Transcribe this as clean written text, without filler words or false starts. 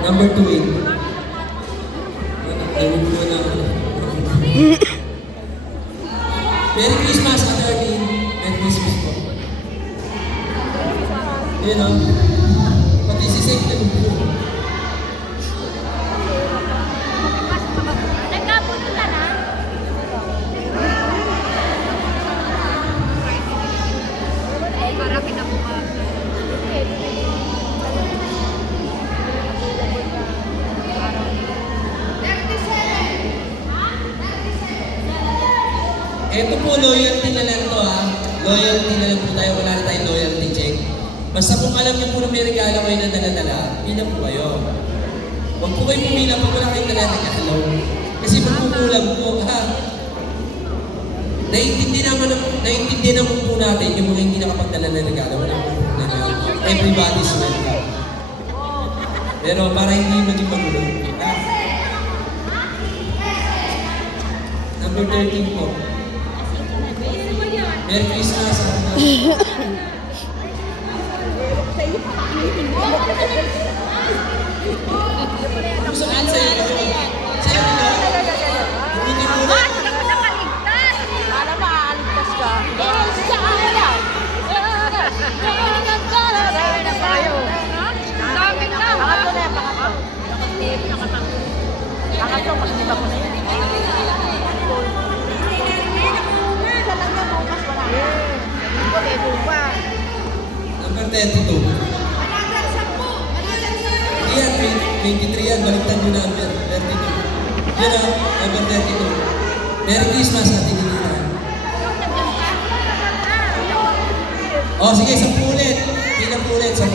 Number 2 in. Merry Christmas, Ate Arlene. Merry Christmas po. Yun o. Pati si Sek na gulo. Nagkapunto ka na? Para pinabuka. Ito po, loyalty na lang to ha. Loyalty na lang po tayo. Wala na tayong loyalty check. Basta kung alam niyo po na may regalo kayo na dala-dala, pila po kayo. Huwag po kayo pumila pag wala kayong dala-dala. Kasi magkukulang po ha. Naiintindi naman po natin yung mga hindi nakapagdala ng regalo. Wala po problema. Everybody's welcome. Pero para hindi maging magulo. Ha? Number 13 po. Merry Christmas. Gusto ko sa iyo. Sa iyo nila. Hindi mo na. Hindi ako nakaligtas! Para maaaligtas ka. Saan lang? Saan na tayo? Dami na! Pangatlo na yan, pangatlo. Pangatlo, mas di ba ko na yan? Isa lang yan, bukas wala. Hindi, bukas. Number 32. Hindi yan, 23 yan. Baliktad mo na number 32. Yan o, number 32. Merry Christmas, Ate Nilina. O, sige, 10 ulit. Pilang ulit, 10.